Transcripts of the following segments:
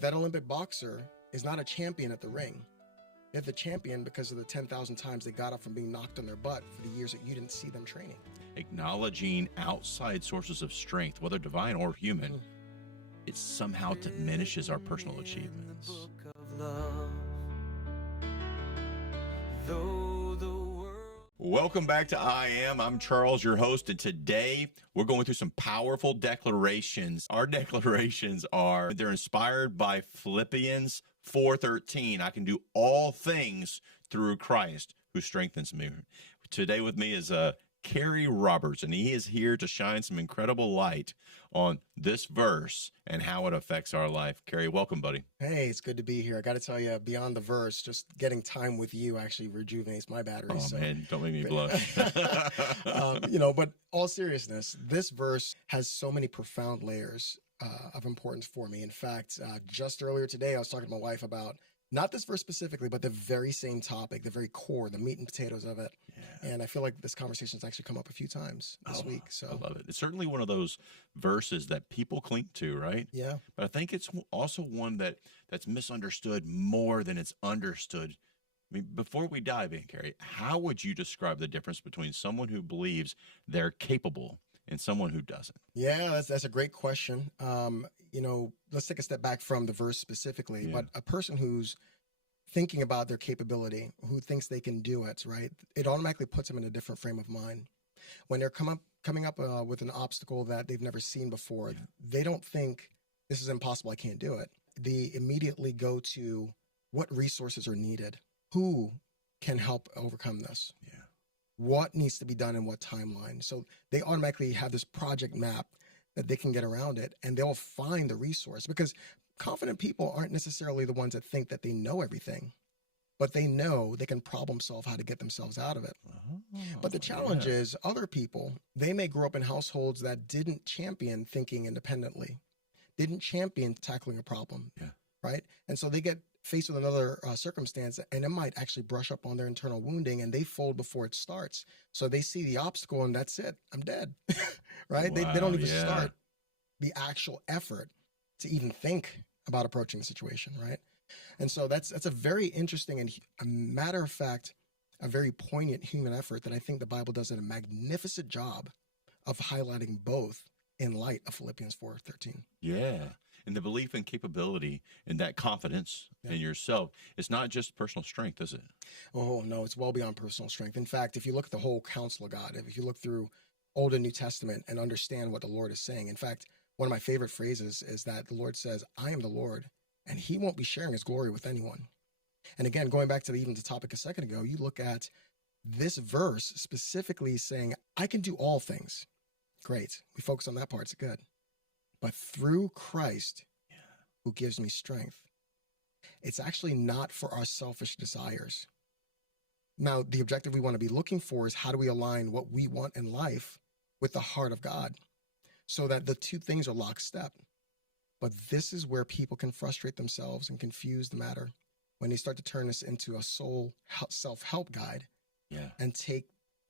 That Olympic boxer is not a champion at the ring. They're the champion because of the 10,000 times they got up from being knocked on their butt for the years that you didn't see them training. Acknowledging outside sources of strength, whether divine or human, it somehow diminishes our personal achievements. Welcome back to I Am. I'm Charles, your host, and today we're going through some powerful declarations. Our declarations they're inspired by Philippians 4:13. I can do all things through Christ who strengthens me. Today with me is Carrie Roberts, and he is here to shine some incredible light on this verse and how it affects our life. Carrie, welcome, buddy. Hey, it's good to be here. I got to tell you, beyond the verse, just getting time with you actually rejuvenates my battery. Oh, man, don't make me blush. But all seriousness, this verse has so many profound layers of importance for me. In fact, just earlier today, I was talking to my wife about not this verse specifically, but the very same topic, the very core, the meat and potatoes of it. Yeah. And I feel like this conversation has actually come up a few times this week. So I love it. It's certainly one of those verses that people cling to, right? Yeah. But I think it's also one that's misunderstood more than it's understood. I mean, before we dive in, Carrie, how would you describe the difference between someone who believes they're capable and someone who doesn't? Yeah, that's a great question. Let's take a step back from the verse specifically, but a person who's thinking about their capability, who thinks they can do it, right? It automatically puts them in a different frame of mind. When they're coming up with an obstacle that they've never seen before, they don't think this is impossible, I can't do it. They immediately go to what resources are needed, who can help overcome this. Yeah. What needs to be done in what timeline. So they automatically have this project map that they can get around it, and they'll find the resource, because confident people aren't necessarily the ones that think that they know everything, but they know they can problem solve how to get themselves out of it. But the challenge is other people, they may grow up in households that didn't champion thinking independently, didn't champion tackling a problem, right? And so they get faced with another circumstance, and it might actually brush up on their internal wounding, and they fold before it starts. So they see the obstacle and that's it, I'm dead, right? Wow, they don't even start the actual effort to even think about approaching the situation, right? And so that's a very interesting and a matter of fact, a very poignant human effort that I think the Bible does a magnificent job of highlighting both in light of Philippians 4:13. Yeah. And the belief in capability and that confidence in yourself, it's not just personal strength, is it? Oh, no, it's well beyond personal strength. In fact, if you look at the whole counsel of God, if you look through Old and New Testament and understand what the Lord is saying, in fact, one of my favorite phrases is that the Lord says, I am the Lord, and he won't be sharing his glory with anyone. And again, going back to even the topic a second ago, you look at this verse specifically saying, I can do all things. Great. We focus on that part. It's good. But through Christ, who gives me strength, it's actually not for our selfish desires. Now, the objective we want to be looking for is how do we align what we want in life with the heart of God so that the two things are lockstep. But this is where people can frustrate themselves and confuse the matter when they start to turn this into a soul self-help guide and take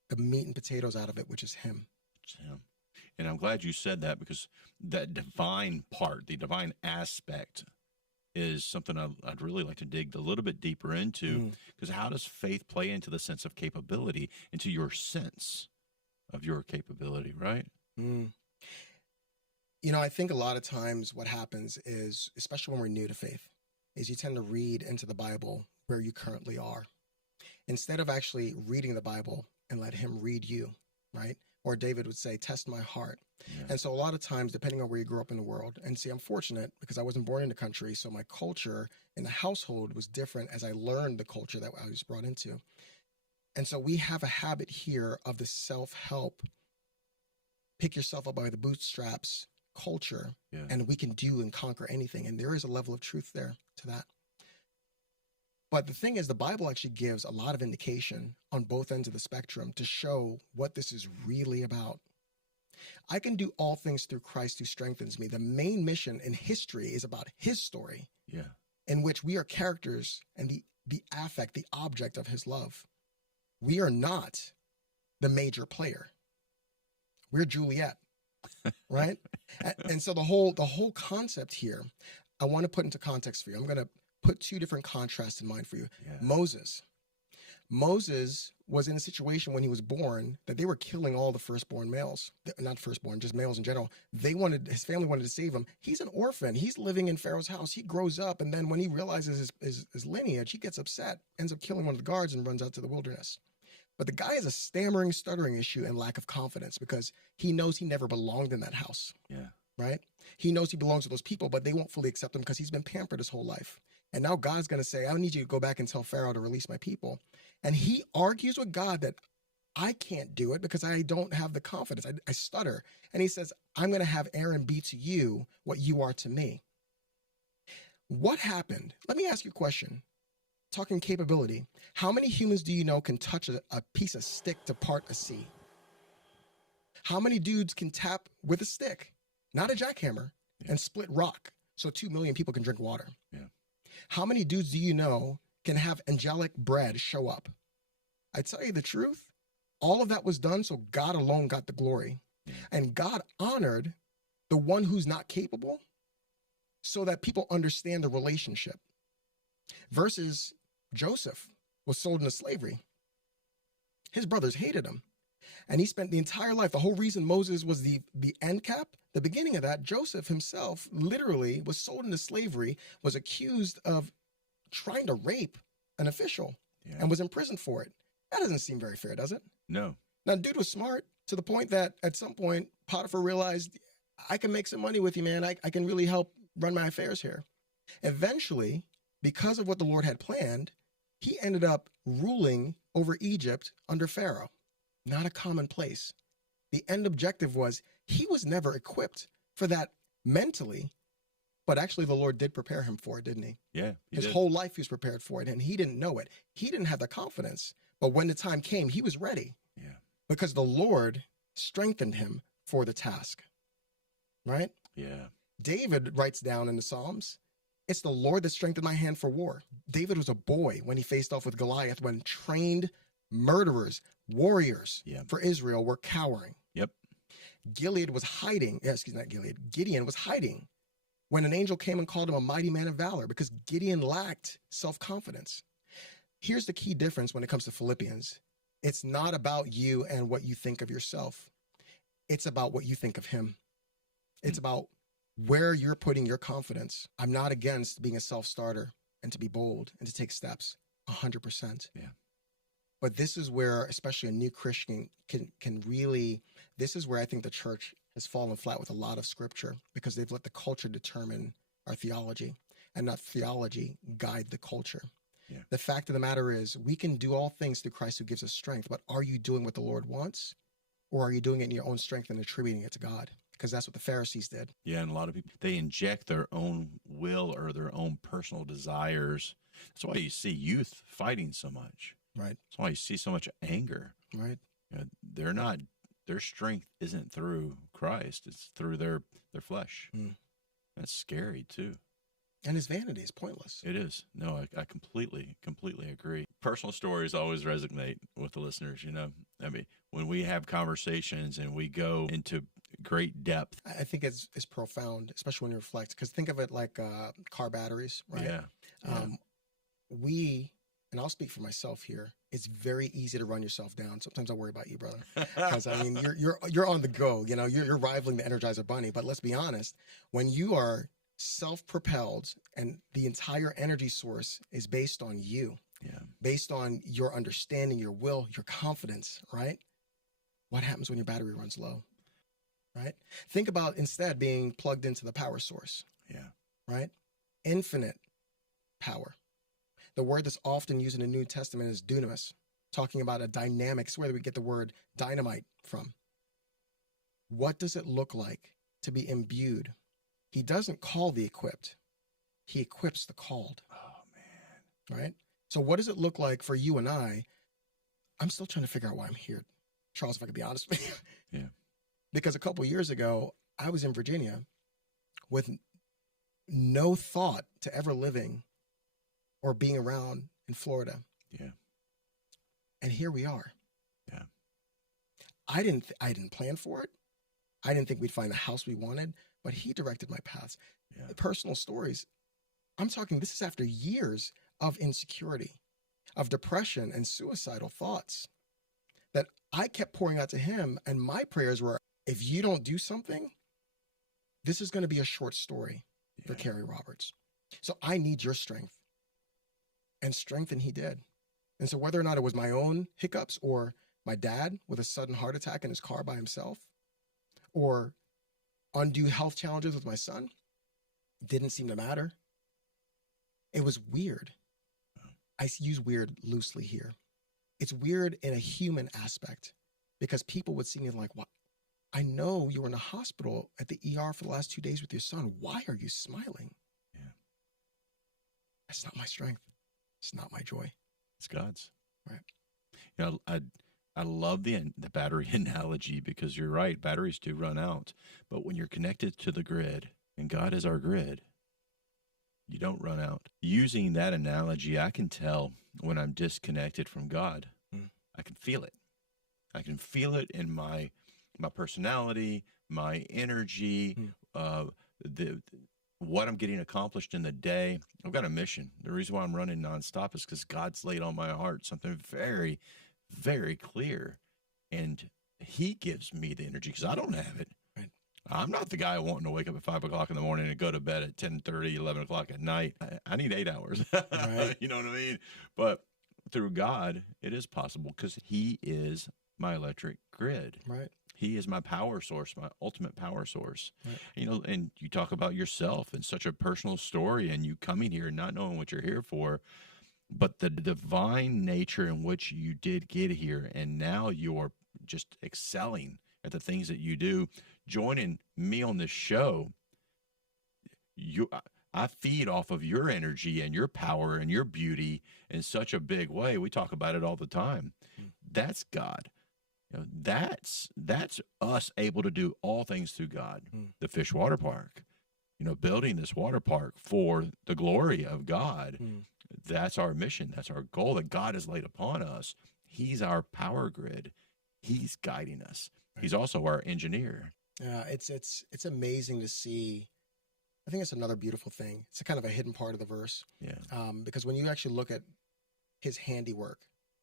the meat and potatoes out of it, which is him. It's him. And I'm glad you said that, because that divine part, the divine aspect, is something I'd really like to dig a little bit deeper into, because how does faith play into the sense of capability, into your sense of your capability, right? I think a lot of times what happens is, especially when we're new to faith, is you tend to read into the Bible where you currently are, instead of actually reading the Bible and let him read you, right? Or David would say, test my heart. And so a lot of times, depending on where you grew up in the world, and see, I'm fortunate because I wasn't born in the country, so my culture in the household was different as I learned the culture that I was brought into. And so we have a habit here of the self-help, pick yourself up by the bootstraps culture, and we can do and conquer anything. And there is a level of truth there to that. But the thing is, the Bible actually gives a lot of indication on both ends of the spectrum to show what this is really about. I can do all things through Christ who strengthens me. The main mission in history is about his story, in which we are characters and the affect, the object of his love. We are not the major player. We're Juliet, right? And so the whole concept here I want to put into context for you. I'm going to put two different contrasts in mind for you. Yeah. Moses was in a situation when he was born that they were killing all the firstborn males, not firstborn, just males in general. His family wanted to save him. He's an orphan. He's living in Pharaoh's house. He grows up, and then when he realizes his lineage, he gets upset, ends up killing one of the guards and runs out to the wilderness. But the guy has a stammering, stuttering issue and lack of confidence because he knows he never belonged in that house. Yeah. Right? He knows he belongs to those people, but they won't fully accept him because he's been pampered his whole life. And now God's going to say, I need you to go back and tell Pharaoh to release my people. And he argues with God that I can't do it because I don't have the confidence. I stutter. And he says, I'm going to have Aaron be to you what you are to me. What happened? Let me ask you a question. Talking capability. How many humans do you know can touch a piece of stick to part a sea? How many dudes can tap with a stick, not a jackhammer, and split rock so 2 million people can drink water? Yeah. How many dudes do you know can have angelic bread show up? I tell you the truth, all of that was done so God alone got the glory. Yeah. And God honored the one who's not capable so that people understand the relationship. Versus Joseph was sold into slavery. His brothers hated him. And he spent the entire life, the whole reason Moses was the end cap, the beginning of that, Joseph himself literally was sold into slavery, was accused of trying to rape an official and was imprisoned for it. That doesn't seem very fair, does it? No. Now, dude was smart to the point that at some point, Potiphar realized, I can make some money with you, man. I can really help run my affairs here. Eventually, because of what the Lord had planned, he ended up ruling over Egypt under Pharaoh. Not a common place. The end objective was he was never equipped for that mentally, but actually the Lord did prepare him for it, didn't he? Yeah. His whole life he was prepared for it, and he didn't know it. He didn't have the confidence, but when the time came, he was ready. Yeah. Because the Lord strengthened him for the task, right? Yeah. David writes down in the Psalms, it's the Lord that strengthened my hand for war. David was a boy when he faced off with Goliath, when trained murderers, warriors for Israel were cowering. Yep. Gideon was hiding when an angel came and called him a mighty man of valor because Gideon lacked self-confidence. Here's the key difference when it comes to Philippians. It's not about you and what you think of yourself. It's about what you think of him. It's about where you're putting your confidence. I'm not against being a self-starter and to be bold and to take steps 100%. Yeah. But this is where, especially a new Christian can really, this is where I think the church has fallen flat with a lot of scripture because they've let the culture determine our theology and not theology guide the culture. Yeah. The fact of the matter is we can do all things through Christ who gives us strength, but are you doing what the Lord wants? Or are you doing it in your own strength and attributing it to God? Because that's what the Pharisees did. Yeah, and a lot of people, they inject their own will or their own personal desires. That's why you see youth fighting so much. Right. That's why you see so much anger. Right. You know, their strength isn't through Christ. It's through their flesh. That's scary too. And his vanity is pointless. It is. No, I completely agree. Personal stories always resonate with the listeners, you know. I mean, when we have conversations and we go into great depth. I think it's profound, especially when you reflect, because think of it like car batteries, right? Yeah. And I'll speak for myself here, it's very easy to run yourself down. Sometimes I worry about you, brother, because I mean, you're on the go, you know, you're rivaling the Energizer Bunny. But let's be honest, when you are self-propelled and the entire energy source is based on you, based on your understanding, your will, your confidence, right? What happens when your battery runs low, right? Think about instead being plugged into the power source, right? Infinite power. The word that's often used in the New Testament is dunamis, talking about a dynamic. It's where we get the word dynamite from. What does it look like to be imbued? He doesn't call the equipped. He equips the called. Oh, man. Right? So what does it look like for you and I? I'm still trying to figure out why I'm here. Charles, if I could be honest with you. Yeah. Because a couple of years ago, I was in Virginia with no thought to ever living or being around in Florida. Yeah. And here we are. Yeah. I didn't plan for it. I didn't think we'd find the house we wanted, but he directed my paths. Yeah. personal stories. I'm talking, this is after years of insecurity, of depression and suicidal thoughts that I kept pouring out to him. And my prayers were, if you don't do something, this is going to be a short story for Yeah. Kerry Roberts. So I need your strength. And strengthen he did. And so whether or not it was my own hiccups or my dad with a sudden heart attack in his car by himself, or undue health challenges with my son, didn't seem to matter. It was weird. I use weird loosely here. It's weird in a human aspect because people would see me like, "What? I know you were in a hospital at the ER for the last 2 days with your son. Why are you smiling?" Yeah. That's not my strength. It's not my joy. It's God's. Right. You know, I love the battery analogy because you're right. Batteries do run out. But when you're connected to the grid, and God is our grid, you don't run out. Using that analogy, I can tell when I'm disconnected from God. I can feel it. I can feel it in my personality, my energy, what I'm getting accomplished in the day. I've got a mission. The reason why I'm running nonstop is because God's laid on my heart something very, very clear. And he gives me the energy because I don't have it. Right. I'm not the guy wanting to wake up at 5 o'clock in the morning and go to bed at 10:30, 11 o'clock at night. I need 8 hours. Right. You know what I mean? But through God, it is possible because he is my electric grid. Right. He is my power source, my ultimate power source. Right. You know, and you talk about yourself and such a personal story and you coming here and not knowing what you're here for, but the divine nature in which you did get here. And now you're just excelling at the things that you do, joining me on this show. I feed off of your energy and your power and your beauty in such a big way. We talk about it all the time. That's God. You know, that's us able to do all things through God. The Fish Water Park, you know, building this water park for the glory of God. That's our mission. That's our goal that God has laid upon us. He's our power grid. He's guiding us. He's also our engineer. Yeah, it's amazing to see. I think it's another beautiful thing. It's a kind of a hidden part of the verse. Yeah. Because when you actually look at his handiwork,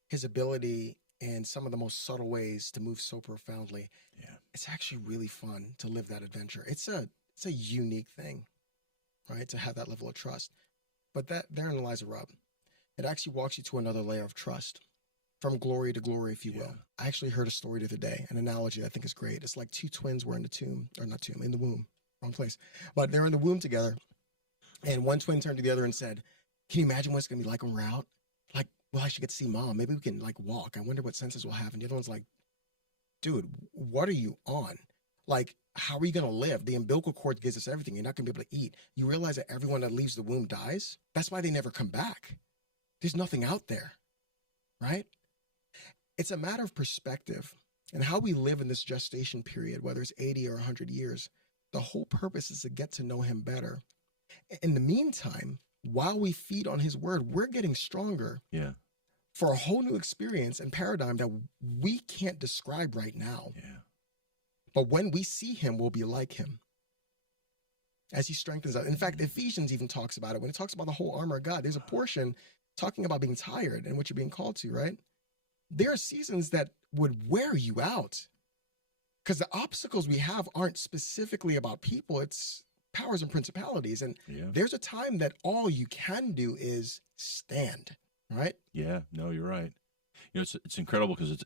his ability and some of the most subtle ways to move so profoundly, it's actually really fun to live that adventure. It's a unique thing, right? To have that level of trust. But therein lies a rub. It actually walks you to another layer of trust, from glory to glory, if you will. I actually heard a story the other day, an analogy I think is great. It's like two twins were in the womb, wrong place. But they're in the womb together. And one twin turned to the other and said, "Can you imagine what it's going to be like when we're out? Like, we'll actually get to see mom. Maybe we can like walk. I wonder what senses we'll have." And the other one's like, "Dude, what are you on? Like, how are you going to live? The umbilical cord gives us everything. You're not going to be able to eat. You realize that everyone that leaves the womb dies? That's why they never come back. There's nothing out there, right?" It's a matter of perspective and how we live in this gestation period, whether it's 80 or 100 years. The whole purpose is to get to know him better. In the meantime, while we feed on his word, we're getting stronger for a whole new experience and paradigm that we can't describe right now. But when we see him, we'll be like him as he strengthens us. In fact, Ephesians even talks about it. When it talks about the whole armor of God, there's a portion talking about being tired and what you're being called to, right? There are seasons that would wear you out because the obstacles we have aren't specifically about people. It's powers and principalities. And there's a time that all you can do is stand, right? Yeah, no, you're right. You know, it's incredible because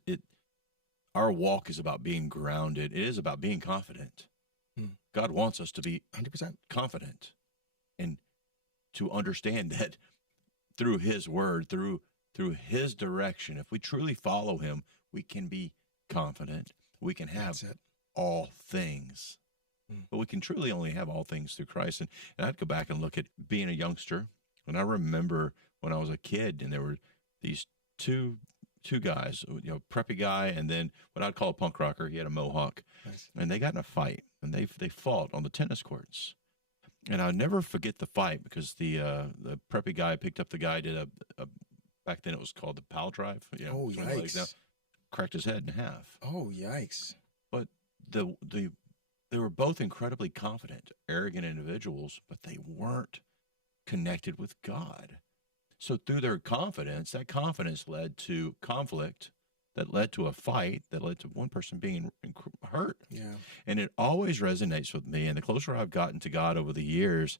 our walk is about being grounded. It is about being confident. God wants us to be 100% confident and to understand that through his word, through his direction, if we truly follow him, we can be confident. We can have all things. But we can truly only have all things through Christ. And I'd go back and look at being a youngster. And I remember when I was a kid and there were these two guys, you know, preppy guy and then what I'd call a punk rocker. He had a mohawk. Nice. And they got in a fight and they fought on the tennis courts. And I'll never forget the fight because the preppy guy picked up the guy, did a back then it was called the pile drive. You know, oh, yikes. Cracked his head in half. Oh, yikes. But the They were both incredibly confident, arrogant individuals, but they weren't connected with God. So through their confidence, that confidence led to conflict, that led to a fight, that led to one person being hurt. Yeah. And it always resonates with me. And the closer I've gotten to God over the years,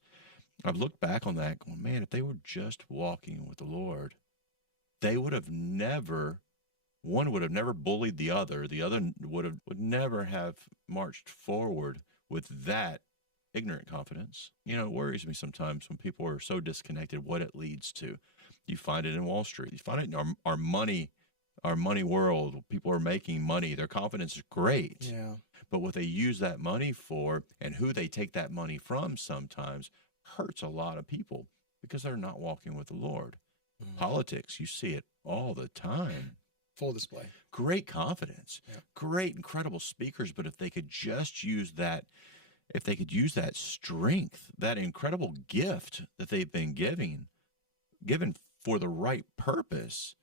I've looked back on that going, man, if they were just walking with the Lord, they would have never, one would have never bullied the other would never have marched forward with that ignorant confidence. You know, it worries me sometimes when people are so disconnected what it leads to. You find it in Wall Street. You find it in our money world. People are making money. Their confidence is great. Yeah. But what they use that money for and who they take that money from sometimes hurts a lot of people because they're not walking with the Lord. Politics, you see it all the time. Full display. Great confidence, Yeah. great, incredible speakers. But if they could just use that, if they could use that strength, that incredible gift that they've been given for the right purpose,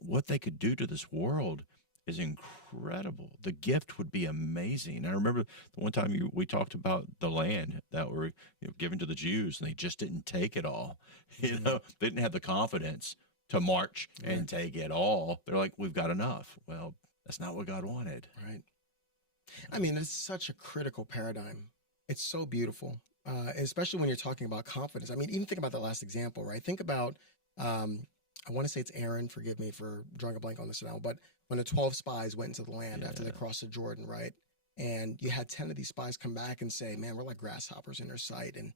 what they could do to this world is incredible. The gift would be amazing. I remember the one time we talked about the land that were given to the Jews, and they just didn't take it all. You know, they didn't have the confidence to march and take it all. They're like, we've got enough. Well, that's not what God wanted. Right. I mean, it's such a critical paradigm. It's so beautiful, especially when you're talking about confidence. I mean, even think about the last example, right? Think about, I want to say it's Aaron, forgive me for drawing a blank on this now, but when the 12 spies went into the land after they crossed the Jordan, right? And you had 10 of these spies come back and say, man, we're like grasshoppers in their sight. And,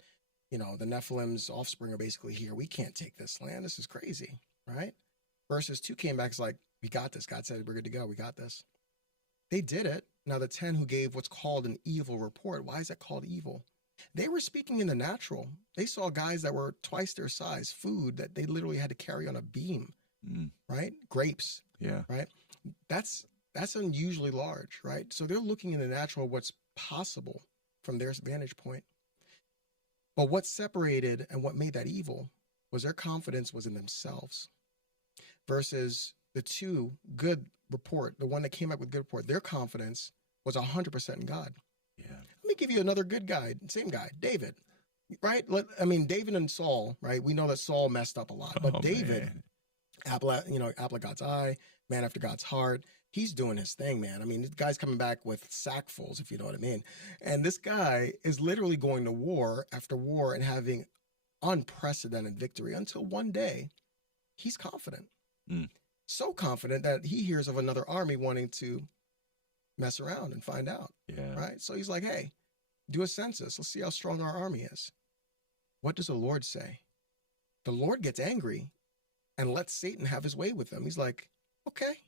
you know, the Nephilim's offspring are basically here. We can't take this land. This is crazy, right? Versus 2 came back, it's like, we got this. God said, we're good to go. We got this. They did it. Now, the 10 who gave what's called an evil report, why is that called evil? They were speaking in the natural. They saw guys that were twice their size, food that they literally had to carry on a beam, right? Grapes, right? That's unusually large, right? So they're looking in the natural, what's possible from their vantage point. But what separated and what made that evil was their confidence was in themselves versus the 2 good report, the one that came up with good report, their confidence was 100% in God. Yeah. Let me give you another good guy, same guy, David, right? I mean, David and Saul, right? We know that Saul messed up a lot, but David, apple of God's eye, man after God's heart, he's doing his thing, man. I mean, this guy's coming back with sackfuls, if you know what I mean. And this guy is literally going to war after war and having unprecedented victory until one day he's confident. So confident that he hears of another army wanting to mess around and find out. Right. So he's like, hey, do a census. Let's see how strong our army is. What does the Lord say? The Lord gets angry and lets Satan have his way with them. He's like, okay,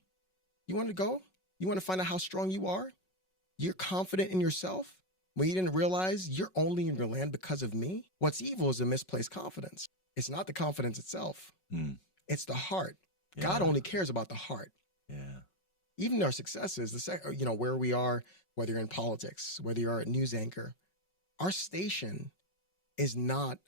you want to go? You want to find out how strong you are? You're confident in yourself when you didn't realize you're only in your land because of me? What's evil is a misplaced confidence. It's not the confidence itself. It's the heart. God only cares about the heart. Even our successes, where we are, whether you're in politics, whether you're a news anchor, our station is not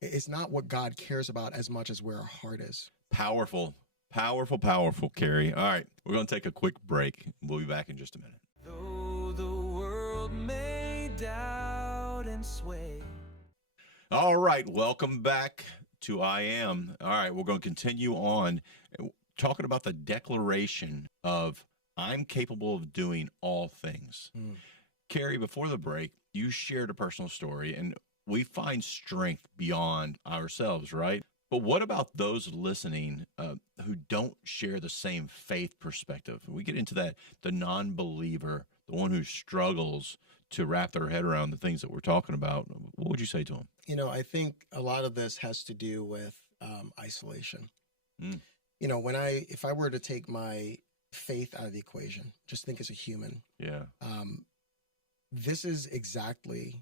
what God cares about as much as where our heart is. Powerful, powerful, powerful, Carrie. All right, we're going to take a quick break. We'll be back in just a minute. Though the world may doubt and sway. All right, welcome back to I Am. All right, we're going to continue on talking about the declaration of I'm capable of doing all things. Carrie, before the break, you shared a personal story, and we find strength beyond ourselves, right? But what about those listening who don't share the same faith perspective? We get into that, the non-believer, the one who struggles to wrap their head around the things that we're talking about. What would you say to them? You know, I think a lot of this has to do with isolation. You know, if I were to take my faith out of the equation, just think as a human. This is exactly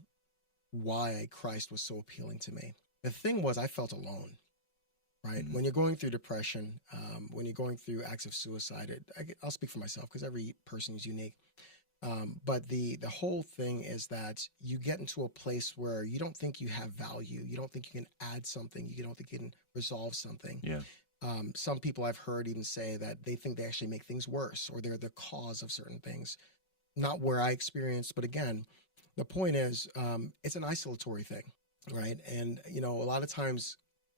why Christ was so appealing to me. The thing was, I felt alone, right? When you're going through depression, when you're going through acts of suicide, I'll speak for myself because every person is unique. But the whole thing is that you get into a place where you don't think you have value. You don't think you can add something. You don't think you can resolve something. Some people I've heard even say that they think they actually make things worse or they're the cause of certain things. not where I experienced, but again, the point is, it's an isolatory thing, right? And, a lot of times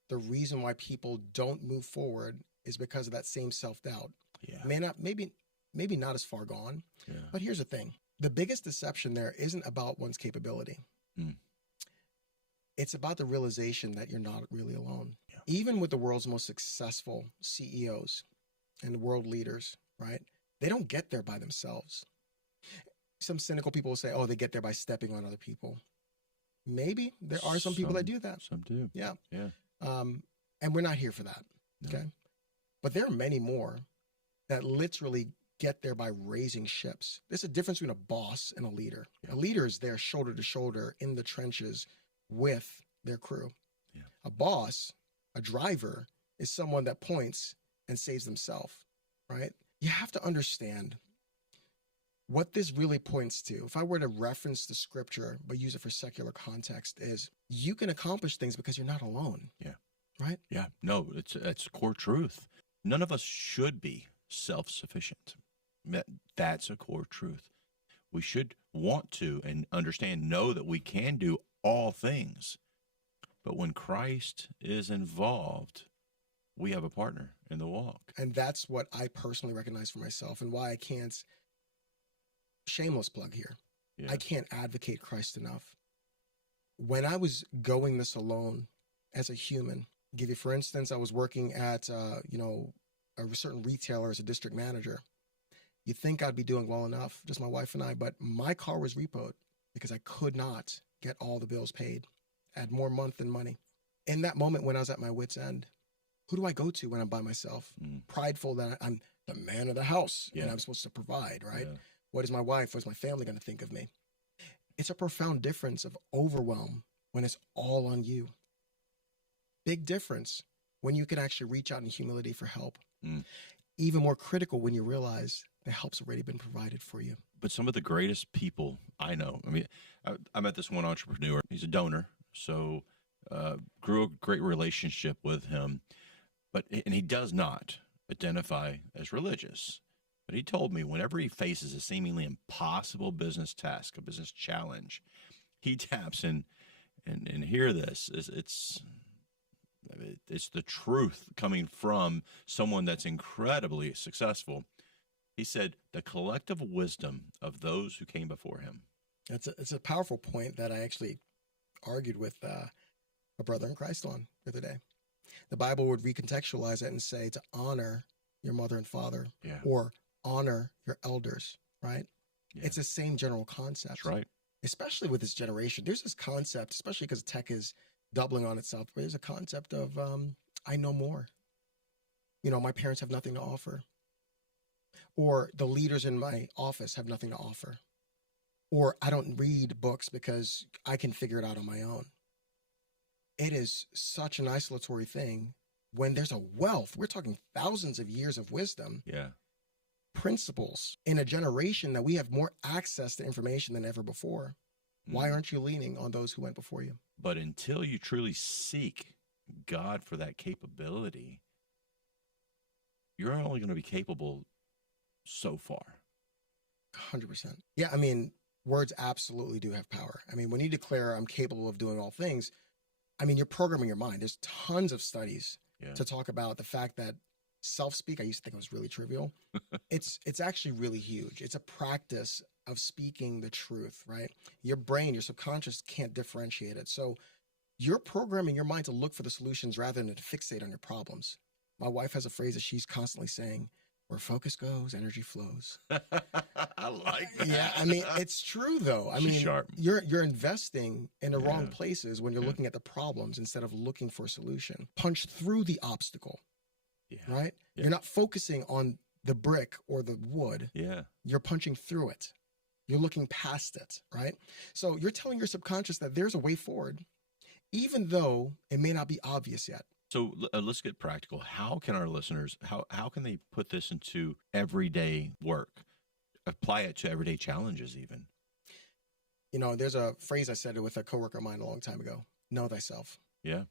the reason why people don't move forward is because of that same self-doubt. Yeah. Maybe not as far gone, Yeah. but here's the thing. The biggest deception there isn't about one's capability. Mm. It's about the realization that you're not really alone. Yeah. Even with the world's most successful CEOs and world leaders, right? They don't get there by themselves. Some cynical people will say, oh, they get there by stepping on other people. Maybe there are some people that do that. Some do. Yeah. Yeah. And we're not here for that. No. Okay. But there are many more that literally get there by raising ships. There's a difference between a boss and a leader. Yeah. A leader is there shoulder to shoulder in the trenches with their crew. Yeah. A boss, a driver, is someone that points and saves themselves, right? You have to understand what this really points to. If I were to reference the scripture, but use it for secular context, is you can accomplish things because you're not alone. Yeah. Right? Yeah. No, it's core truth. None of us should be self-sufficient. That's a core truth. We should want to and understand, know that we can do all things. But when Christ is involved, we have a partner in the walk. And that's what I personally recognize for myself, and why I can't, shameless plug here, Yeah. I can't advocate Christ enough. When I was going this alone as a human, give you, for instance, I was working at, a certain retailer as a district manager. You'd think I'd be doing well enough, just my wife and I, but my car was repoed because I could not get all the bills paid. I had more month than money. In that moment when I was at my wit's end, who do I go to when I'm by myself? Prideful that I'm the man of the house and I'm supposed to provide, right? Yeah. What is my wife, what's my family going to think of me? It's a profound difference of overwhelm when it's all on you. Big difference when you can actually reach out in humility for help. Even more critical when you realize the help's already been provided for you. But some of the greatest people I know, I mean, I met this one entrepreneur. He's a donor, so grew a great relationship with him. And he does not identify as religious. But he told me whenever he faces a seemingly impossible business task, a business challenge, he taps in and hear this. It's the truth coming from someone that's incredibly successful. He said, the collective wisdom of those who came before him. It's a powerful point that I actually argued with a brother in Christ on the other day. The Bible would recontextualize it and say to honor your mother and father, or honor your elders, right? Yeah. It's the same general concept. That's right. Especially with this generation. There's this concept, especially because tech is doubling on itself, but there's a concept of I know more. My parents have nothing to offer. Or the leaders in my office have nothing to offer. Or I don't read books because I can figure it out on my own. It is such an isolatory thing when there's a wealth. We're talking thousands of years of wisdom. Yeah. Principles in a generation that we have more access to information than ever before. Why aren't you leaning on those who went before you? But until you truly seek God for that capability, you're only going to be capable so far. 100%. Yeah, I mean, words absolutely do have power. I mean, when you declare I'm capable of doing all things, I mean, you're programming your mind. There's tons of studies to talk about the fact that self-speak, I used to think it was really trivial. It's actually really huge. It's a practice of speaking the truth, right? Your brain, your subconscious can't differentiate it. So you're programming your mind to look for the solutions rather than to fixate on your problems. My wife has a phrase that she's constantly saying, where focus goes, energy flows. I like that. Yeah, I mean, it's true though. I mean, sharp. You're investing in the wrong places when you're looking at the problems instead of looking for a solution. Punch through the obstacle, right? Yeah. You're not focusing on the brick or the wood. Yeah. You're punching through it. You're looking past it, right? So you're telling your subconscious that there's a way forward, even though it may not be obvious yet. So let's get practical. How can our listeners, how can they put this into everyday work, apply it to everyday challenges even? There's a phrase I said it with a coworker of mine a long time ago, know thyself. Yeah.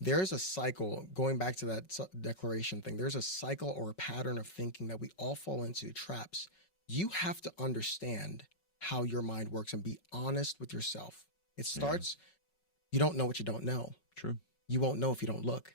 There's a cycle, going back to that declaration thing, there's a cycle or a pattern of thinking that we all fall into, traps you have to understand how your mind works and be honest with yourself. It starts, you don't know what you don't know. True. You won't know if you don't look,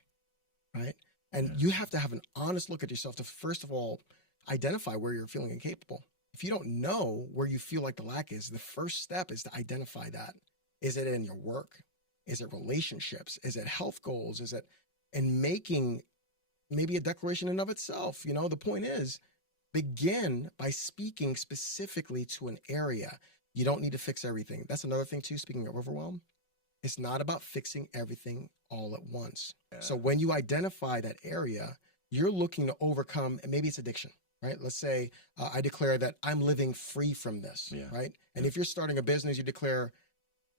right? And Yeah. you have to have an honest look at yourself to, first of all, identify where you're feeling incapable. If you don't know where you feel like the lack is, the first step is to identify that. Is it in your work? Is it relationships? Is it health goals? Is it in making maybe a declaration in of itself? You know, the point is, begin by speaking specifically to an area. You don't need to fix everything. That's another thing too, speaking of overwhelm. It's not about fixing everything all at once. Yeah. So when you identify that area, you're looking to overcome, and maybe it's addiction, right? Let's say I declare that I'm living free from this, right? And if you're starting a business, you declare,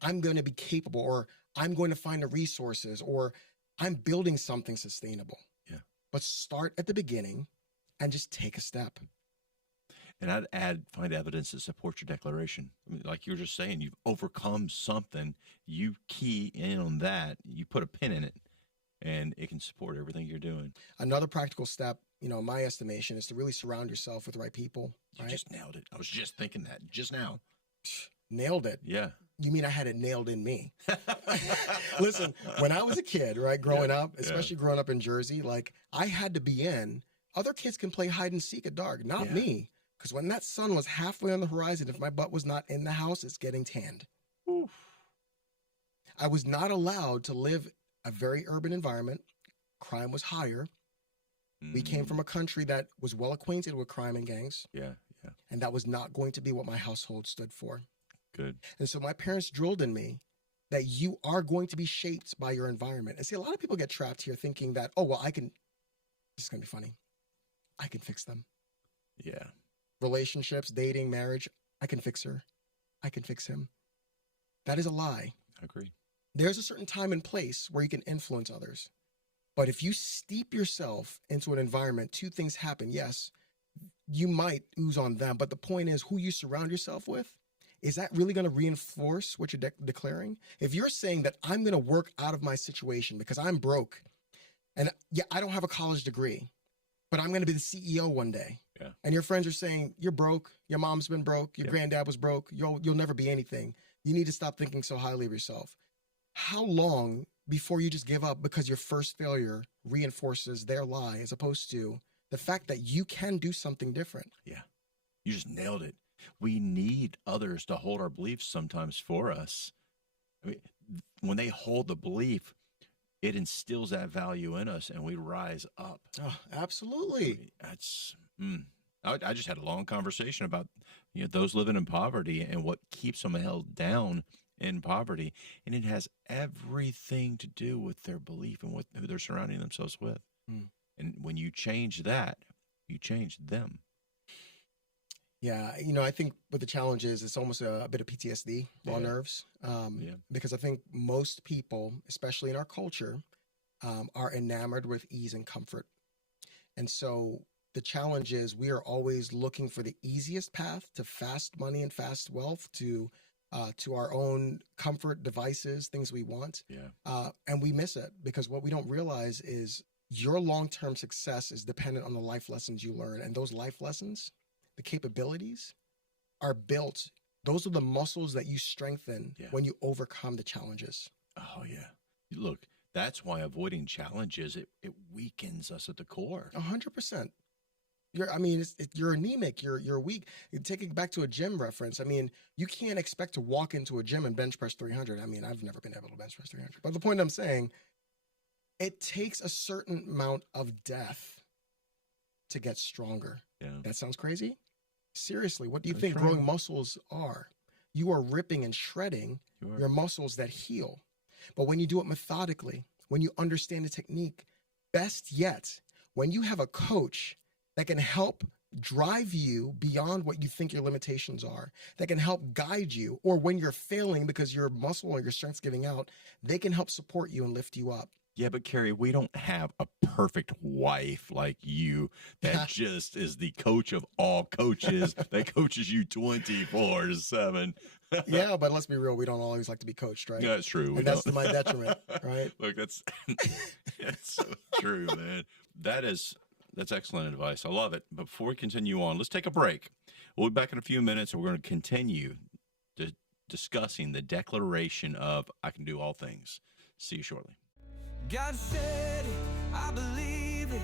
I'm going to be capable, or I'm going to find the resources, or I'm building something sustainable. Yeah. But start at the beginning and just take a step. And I'd add, find evidence to support your declaration. I mean, like you were just saying, you've overcome something. You key in on that. You put a pin in it, and it can support everything you're doing. Another practical step, you know, in my estimation, is to really surround yourself with the right people. You right? just nailed it. I was just thinking that just now. Nailed it. Yeah. You mean I had it nailed in me? Listen, when I was a kid, right, growing up, especially growing up in Jersey, like I had to be in. Other kids can play hide and seek at dark, not me. Because when that sun was halfway on the horizon, if my butt was not in the house, it's getting tanned. Oof. I was not allowed to live a very urban environment. Crime was higher. We came from a country that was well acquainted with crime and gangs. Yeah. And that was not going to be what my household stood for. Good. And so my parents drilled in me that you are going to be shaped by your environment. And see, a lot of people get trapped here thinking that, oh, well, this is going to be funny. I can fix them. Yeah. Relationships, dating, marriage, I can fix her. I can fix him. That is a lie. I agree. There's a certain time and place where you can influence others. But if you steep yourself into an environment, two things happen. Yes, you might ooze on them, but the point is who you surround yourself with. Is that really going to reinforce what you're declaring? If you're saying that I'm going to work out of my situation because I'm broke, and I don't have a college degree, but I'm going to be the CEO one day. Yeah. And your friends are saying, you're broke. Your mom's been broke. Your granddad was broke. You'll never be anything. You need to stop thinking so highly of yourself. How long before you just give up because your first failure reinforces their lie, as opposed to the fact that you can do something different? Yeah. You just nailed it. We need others to hold our beliefs sometimes for us. I mean, when they hold the belief, it instills that value in us and we rise up. Oh, absolutely. That's, I just had a long conversation about, those living in poverty and what keeps them held down in poverty. And it has everything to do with their belief and who they're surrounding themselves with. And when you change that, you change them. Yeah, I think with the challenges, it's almost a bit of PTSD, raw nerves, because I think most people, especially in our culture, are enamored with ease and comfort. And so the challenge is we are always looking for the easiest path to fast money and fast wealth, to our own comfort devices, things we want. And we miss it because what we don't realize is your long-term success is dependent on the life lessons you learn. And those life lessons, the capabilities, are built. Those are the muscles that you strengthen when you overcome the challenges. Oh, yeah. Look, that's why avoiding challenges, it weakens us at the core. 100%. You're anemic. You're weak. Take it back to a gym reference. You can't expect to walk into a gym and bench press 300. I've never been able to bench press 300. But the point I'm saying, it takes a certain amount of death to get stronger. Yeah. That sounds crazy? Seriously, what do you That's think right. growing muscles are? You are ripping and shredding your muscles that heal. But when you do it methodically, when you understand the technique, best yet, when you have a coach that can help drive you beyond what you think your limitations are, that can help guide you, or when you're failing because your muscle or your strength's giving out, they can help support you and lift you up. Yeah, but Carrie, we don't have a perfect wife like you that just is the coach of all coaches that coaches you 24/7. Yeah, but let's be real. We don't always like to be coached, right? That's true. And that's to my detriment, right? Look, that's so true, man. That's excellent advice. I love it. But before we continue on, let's take a break. We'll be back in a few minutes, and we're going to continue discussing the declaration of I can do all things. See you shortly. God said it, I believe it,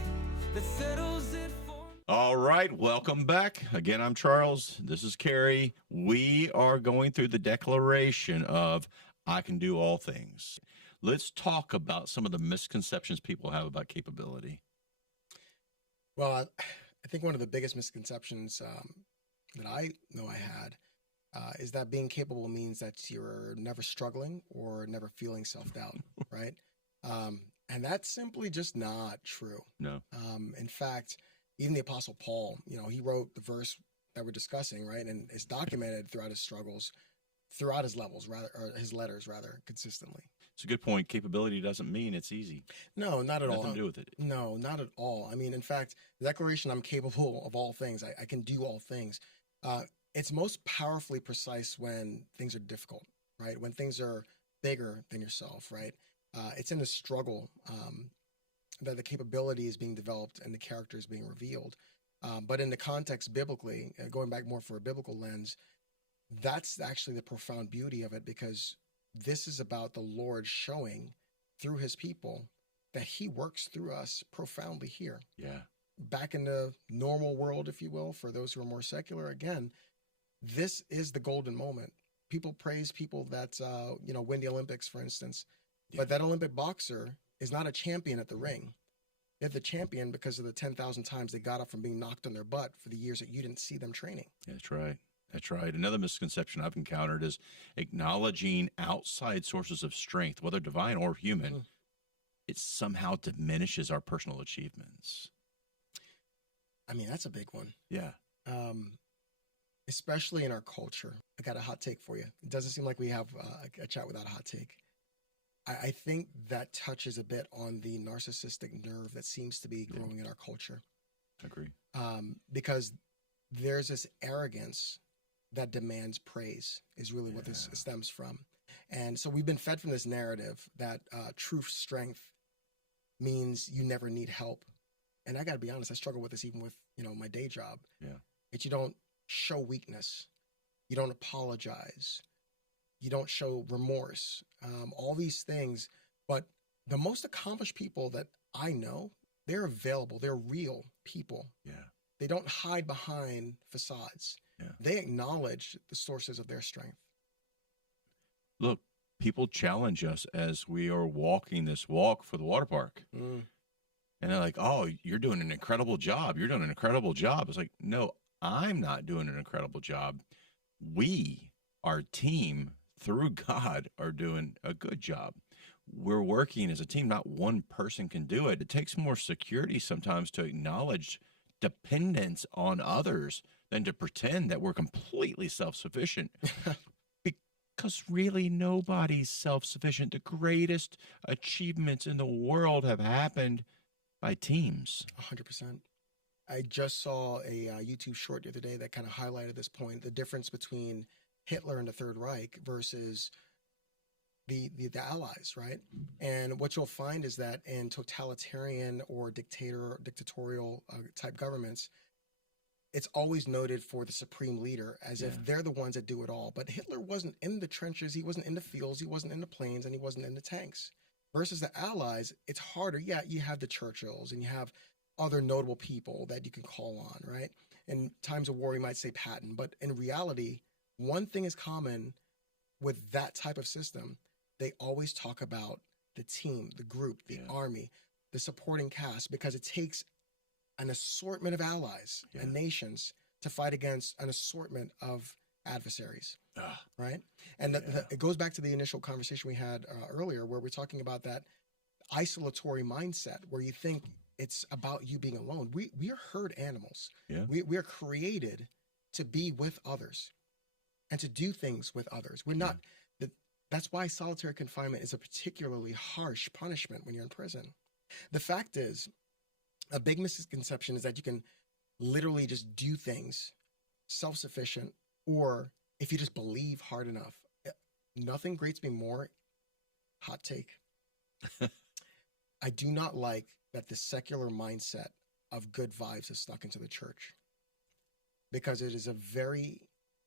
that settles it for me. All right, welcome back. Again, I'm Charles. This is Carrie. We are going through the declaration of I can do all things. Let's talk about some of the misconceptions people have about capability. Well, I think one of the biggest misconceptions that I know I had is that being capable means that you're never struggling or never feeling self-doubt, right? And that's simply just not true. No. In fact, even the Apostle Paul, he wrote the verse that we're discussing, right? And it's documented throughout his struggles, throughout his levels, or his letters, consistently. It's a good point. Capability doesn't mean it's easy. No, not at all. Nothing to do with it. No, not at all. I mean, in fact, the declaration, I'm capable of all things. I can do all things. It's most powerfully precise when things are difficult, right? When things are bigger than yourself, right? It's in the struggle that the capability is being developed and the character is being revealed. But in the context biblically, going back more for a biblical lens, that's actually the profound beauty of it, because this is about the Lord showing through his people that he works through us profoundly here. Yeah. Back in the normal world, if you will, for those who are more secular, again, this is the golden moment. People praise people that, win the Olympics, for instance, but that Olympic boxer is not a champion at the ring. They're the champion because of the 10,000 times they got up from being knocked on their butt for the years that you didn't see them training. That's right. That's right. Another misconception I've encountered is acknowledging outside sources of strength, whether divine or human. It somehow diminishes our personal achievements. I mean, that's a big one. Yeah. Especially in our culture. I got a hot take for you. It doesn't seem like we have a chat without a hot take. I think that touches a bit on the narcissistic nerve that seems to be growing in our culture. I agree. Because there's this arrogance that demands praise is really what this stems from. And so we've been fed from this narrative that true strength means you never need help. And I got to be honest, I struggle with this even with, my day job. Yeah. That you don't show weakness. You don't apologize. You don't show remorse. All these things. But the most accomplished people that I know, they're available. They're real people. Yeah. They don't hide behind facades. Yeah. They acknowledge the sources of their strength. Look, people challenge us as we are walking this walk for the water park. And they're like, oh, you're doing an incredible job. You're doing an incredible job. It's like, no, I'm not doing an incredible job. We, our team, through God, are doing a good job. We're working as a team. Not one person can do it. It takes more security sometimes to acknowledge dependence on others than to pretend that we're completely self-sufficient. Because really nobody's self-sufficient. The greatest achievements in the world have happened by teams. 100%. I just saw a YouTube short the other day that kind of highlighted this point, the difference between Hitler and the Third Reich versus the Allies, right? And what you'll find is that in totalitarian or dictatorial type governments, it's always noted for the supreme leader as if they're the ones that do it all. But Hitler wasn't in the trenches, he wasn't in the fields, he wasn't in the planes, and he wasn't in the tanks. Versus the Allies, it's harder. Yeah, you have the Churchills and you have other notable people that you can call on, right? In times of war, you might say Patton. But in reality, one thing is common with that type of system. They always talk about the team, the group, the army, the supporting cast, because it takes an assortment of allies and nations to fight against an assortment of adversaries, right? And it goes back to the initial conversation we had earlier, where we're talking about that isolatory mindset, where you think it's about you being alone. We are herd animals. Yeah. We are created to be with others and to do things with others. We're not. That's why solitary confinement is a particularly harsh punishment when you're in prison. The fact is, a big misconception is that you can literally just do things self-sufficient, or if you just believe hard enough. Nothing grates me more. Hot take. I do not like that the secular mindset of good vibes is stuck into the church. because it is a very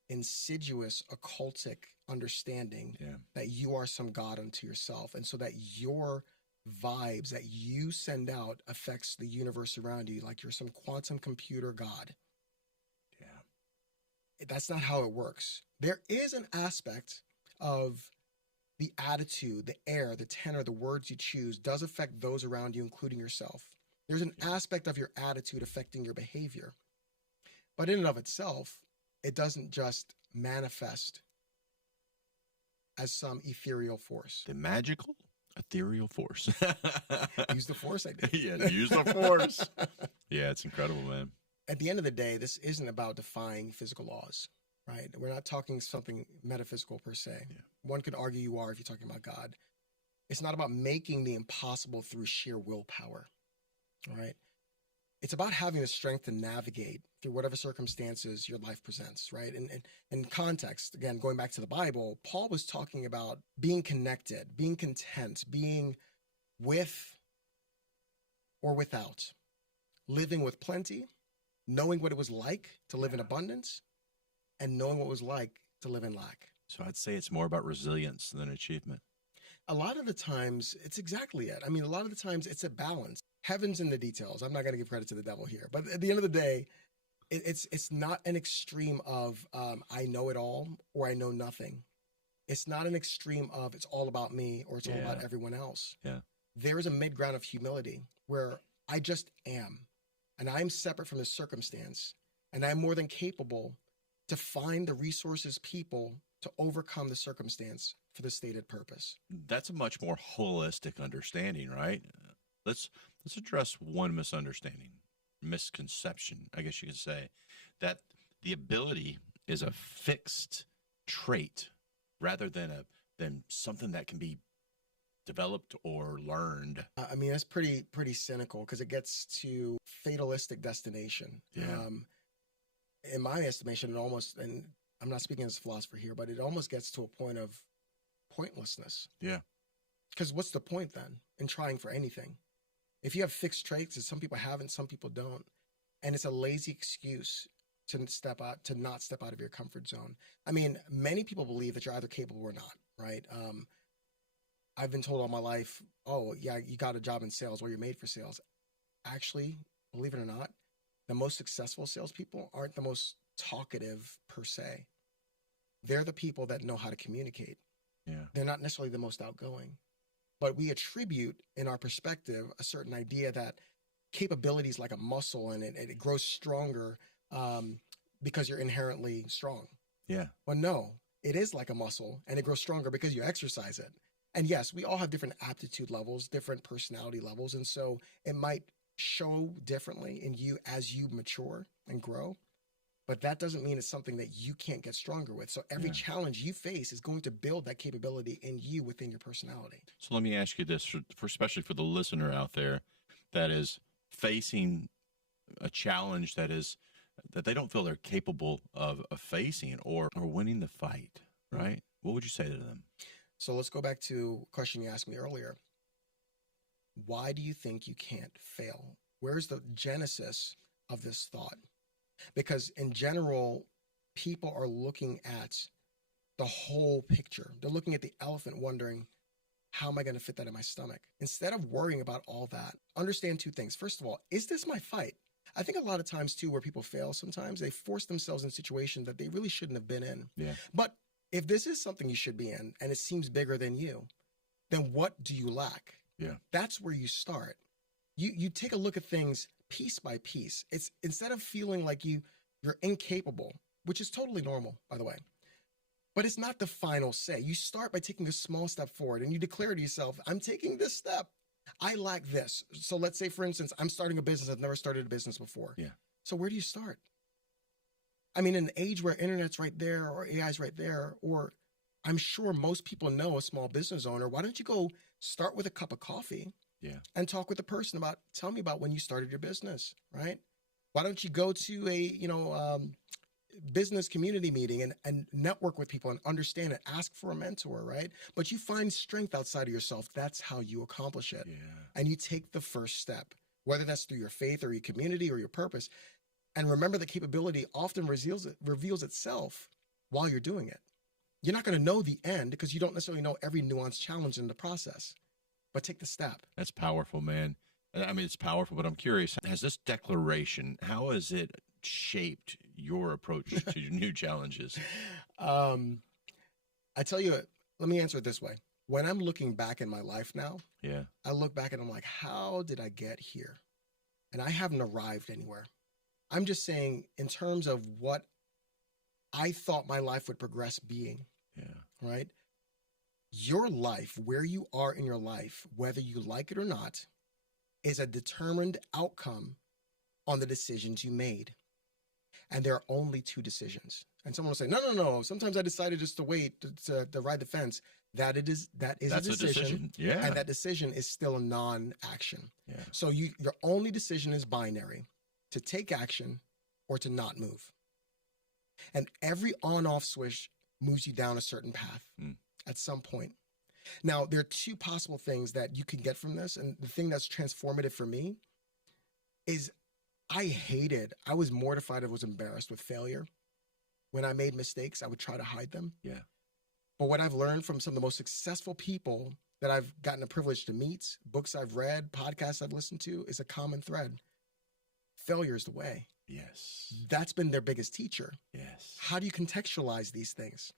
insidious, occultic understanding Yeah. that you are some God unto yourself. And so that your vibes that you send out affects the universe around you, like you're some quantum computer God. Yeah. That's not how it works. There is an aspect of the attitude, the air, the tenor, the words you choose does affect those around you, including yourself. There's an aspect of your attitude affecting your behavior. But in and of itself, it doesn't just manifest as some ethereal force. The magical, ethereal force. Use the force, I did. Yeah, use the force. Yeah, it's incredible, man. At the end of the day, this isn't about defying physical laws, right? We're not talking something metaphysical per se. Yeah. One could argue you are if you're talking about God. It's not about making the impossible through sheer willpower, all right? It's about having the strength to navigate through whatever circumstances your life presents, right? And in context, again, going back to the Bible, Paul was talking about being connected, being content, being with or without, living with plenty, knowing what it was like to live in abundance, and knowing what it was like to live in lack. So I'd say it's more about resilience than achievement. A lot of the times, it's exactly it. I mean, a lot of the times, it's a balance. Heaven's in the details. I'm not going to give credit to the devil here. But at the end of the day, it's not an extreme of I know it all or I know nothing. It's not an extreme of it's all about me or it's all about everyone else. Yeah. There is a mid-ground of humility where I just am. And I'm separate from the circumstance. And I'm more than capable to find the resources, people to overcome the circumstance for the stated purpose. That's a much more holistic understanding, right? Let's address one misunderstanding, misconception, I guess you could say, that the ability is a fixed trait rather than something that can be developed or learned. I mean, that's pretty cynical because it gets to fatalistic destination. Yeah. In my estimation, it almost, and I'm not speaking as a philosopher here, but it almost gets to a point of pointlessness. Yeah. Because what's the point then in trying for anything? If you have fixed traits, and some people have and some people don't, and it's a lazy excuse to not step out of your comfort zone. I mean, many people believe that you're either capable or not, right? I've been told all my life, oh, yeah, you got a job in sales, well, you're made for sales. Actually, believe it or not, the most successful salespeople aren't the most talkative per se. They're the people that know how to communicate. Yeah. They're not necessarily the most outgoing. But we attribute in our perspective a certain idea that capability is like a muscle and it grows stronger because you're inherently strong. Yeah. Well, no, it is like a muscle and it grows stronger because you exercise it. And yes, we all have different aptitude levels, different personality levels. And so it might show differently in you as you mature and grow. But that doesn't mean it's something that you can't get stronger with. So every challenge you face is going to build that capability in you within your personality. So let me ask you this, for especially for the listener out there that is facing a challenge that they don't feel they're capable of facing or winning the fight, right? What would you say to them? So let's go back to a question you asked me earlier. Why do you think you can't fail? Where's the genesis of this thought? Because in general, people are looking at the whole picture. They're looking at the elephant wondering, how am I going to fit that in my stomach? Instead of worrying about all that, understand two things. First of all, is this my fight? I think a lot of times too, where people fail sometimes, they force themselves in situations that they really shouldn't have been in. Yeah. But if this is something you should be in and it seems bigger than you, then what do you lack? Yeah. That's where you start. You take a look at things piece by piece. It's instead of feeling like you're incapable, which is totally normal, by the way, but it's not the final say. You start by taking a small step forward and you declare to yourself, I'm taking this step. I lack this. So let's say, for instance, I'm starting a business. I've never started a business before. Yeah. So where do you start? I mean, in an age where internet's right there or AI's right there, or I'm sure most people know a small business owner, why don't you go start with a cup of coffee? Yeah. And talk with the person about, tell me about when you started your business, right? Why don't you go to a, business community meeting and network with people and understand it, ask for a mentor, right? But you find strength outside of yourself. That's how you accomplish it. Yeah. And you take the first step, whether that's through your faith or your community or your purpose. And remember, the capability often reveals itself while you're doing it. You're not going to know the end because you don't necessarily know every nuanced challenge in the process, but take the step. That's powerful, man. I mean, it's powerful, but I'm curious, has this declaration, how has it shaped your approach to new challenges? I tell you, let me answer it this way. When I'm looking back in my life now, Yeah. I look back and I'm like, how did I get here? And I haven't arrived anywhere. I'm just saying, in terms of what I thought my life would progress being, Yeah. right? Your life, where you are in your life, whether you like it or not, is a determined outcome on the decisions you made. And there are only two decisions. And someone will say, no. Sometimes I decided just to wait to ride the fence. That's a decision. Yeah. And that decision is still a non-action. Yeah. So your only decision is binary: to take action or to not move. And every on-off switch moves you down a certain path at some point. Now, there are two possible things that you can get from this. And the thing that's transformative for me is I was mortified, I was embarrassed with failure. When I made mistakes, I would try to hide them. Yeah. But what I've learned from some of the most successful people that I've gotten the privilege to meet, books I've read, podcasts I've listened to, is a common thread. Failure is the way. Yes. That's been their biggest teacher. Yes. How do you contextualize these things?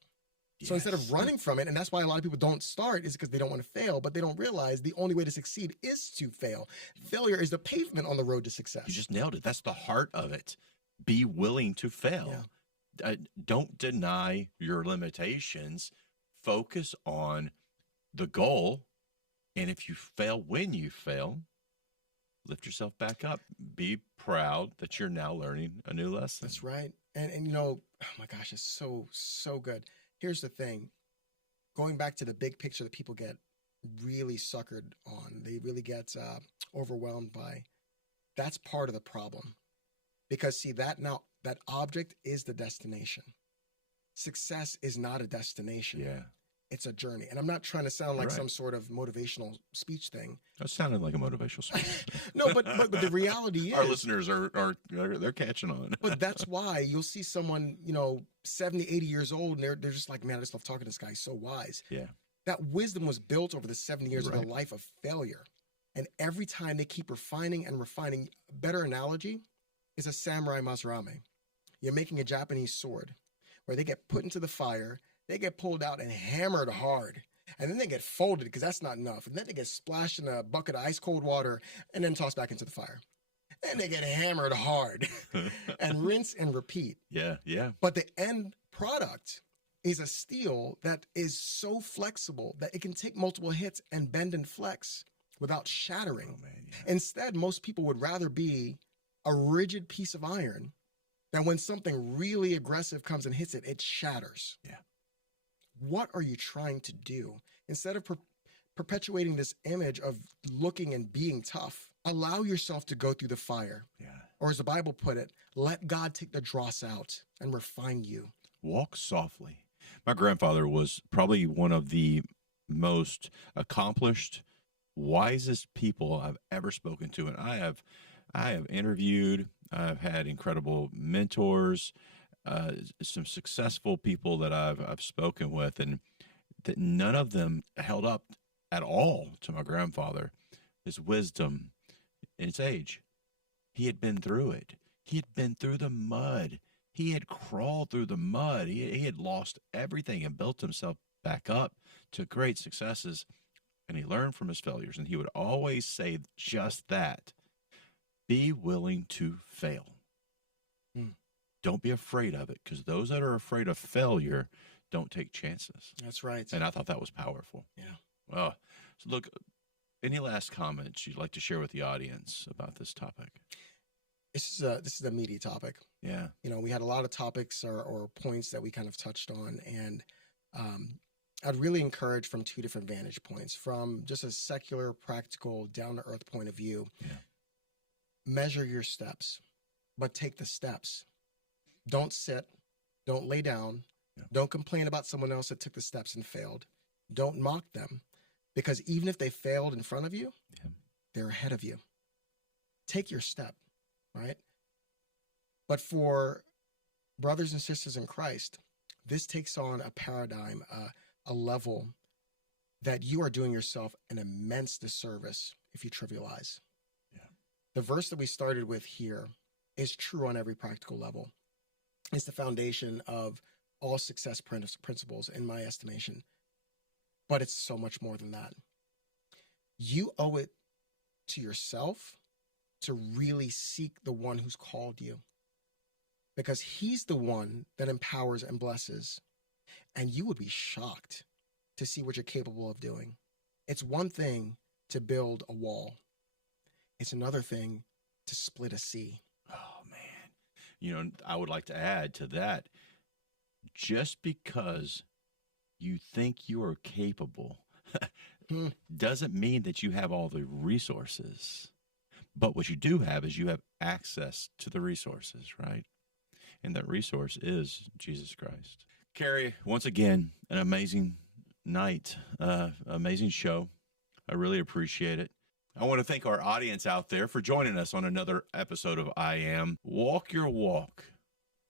So Yes. instead of running from it, and that's why a lot of people don't start, is because they don't want to fail, but they don't realize the only way to succeed is to fail. Failure is the pavement on the road to success. You just nailed it. That's the heart of it. Be willing to fail. Don't deny your limitations. Focus on the goal. And if you fail, when you fail, lift yourself back up. Be proud that you're now learning a new lesson. That's right. And you know, oh my gosh, it's so good. Here's the thing. Going back to the big picture that people get really suckered on, they really get overwhelmed by, that's part of the problem. Because see, that object is the destination. Success is not a destination. Yeah. It's a journey. And I'm not trying to sound like Right. some sort of motivational speech thing. That sounded like a motivational speech. No, but the reality is, Our listeners they're catching on. but that's why you'll see someone, 70, 80 years old, and they're just like, man, I just love talking to this guy. He's so wise. Yeah. That wisdom was built over the 70 years of Right. a life of failure. And every time they keep refining and refining, a better analogy is a samurai mazurame. You're making a Japanese sword where they get put into the fire, they get pulled out and hammered hard. And then they get folded because that's not enough. And then they get splashed in a bucket of ice cold water and then tossed back into the fire. Then they get hammered hard and rinse and repeat. Yeah. Yeah. But the end product is a steel that is so flexible that it can take multiple hits and bend and flex without shattering. Oh, man. Yeah. Instead, most people would rather be a rigid piece of iron that when something really aggressive comes and hits it, it shatters. Yeah. What are you trying to do? Instead of perpetuating this image of looking and being tough, allow yourself to go through the fire. Yeah. Or as the Bible put it, let God take the dross out and refine you. Walk softly. My grandfather was probably one of the most accomplished, wisest people I've ever spoken to. And I have interviewed, I've had incredible mentors, some successful people that I've spoken with, and that none of them held up at all to my grandfather, his wisdom and his age. He had been through it. He had been through the mud. He had crawled through the mud. He had lost everything and built himself back up to great successes. And he learned from his failures. And he would always say just that. Be willing to fail. Don't be afraid of it, because those that are afraid of failure don't take chances. That's right. And I thought that was powerful. Yeah. Well, so look, any last comments you'd like to share with the audience about this topic? This is a meaty topic. Yeah. We had a lot of topics or points that we kind of touched on, and I'd really encourage from two different vantage points, from just a secular, practical, down-to-earth point of view. Yeah. Measure your steps, but take the steps. Don't sit. Don't lay down. Yeah. Don't complain about someone else that took the steps and failed. Don't mock them, because even if they failed in front of you, Yeah. they're ahead of you. Take your step, right? But for brothers and sisters in Christ, this takes on a paradigm, a level that you are doing yourself an immense disservice if you trivialize. Yeah. The verse that we started with here is true on every practical level. It's the foundation of all success principles, in my estimation. But it's so much more than that. You owe it to yourself to really seek the one who's called you, because he's the one that empowers and blesses. And you would be shocked to see what you're capable of doing. It's one thing to build a wall. It's another thing to split a sea. Oh, man. You know, I would like to add to that, just because you think you are capable doesn't mean that you have all the resources. But what you do have is you have access to the resources, right? And that resource is Jesus Christ. Carrie, once again, an amazing night, amazing show. I really appreciate it. I want to thank our audience out there for joining us on another episode of I Am. Walk your walk.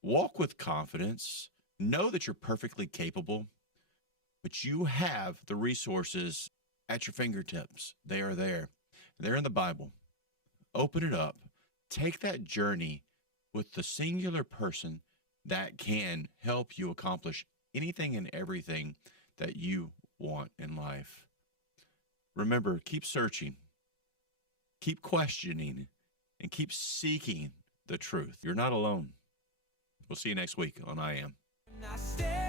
Walk with confidence. Know that you're perfectly capable, but you have the resources at your fingertips. They are there. They're in the Bible. Open it up. Take that journey with the singular person that can help you accomplish anything and everything that you want in life. Remember, keep searching, keep questioning, and keep seeking the truth. You're not alone. We'll see you next week on I Am. And I stare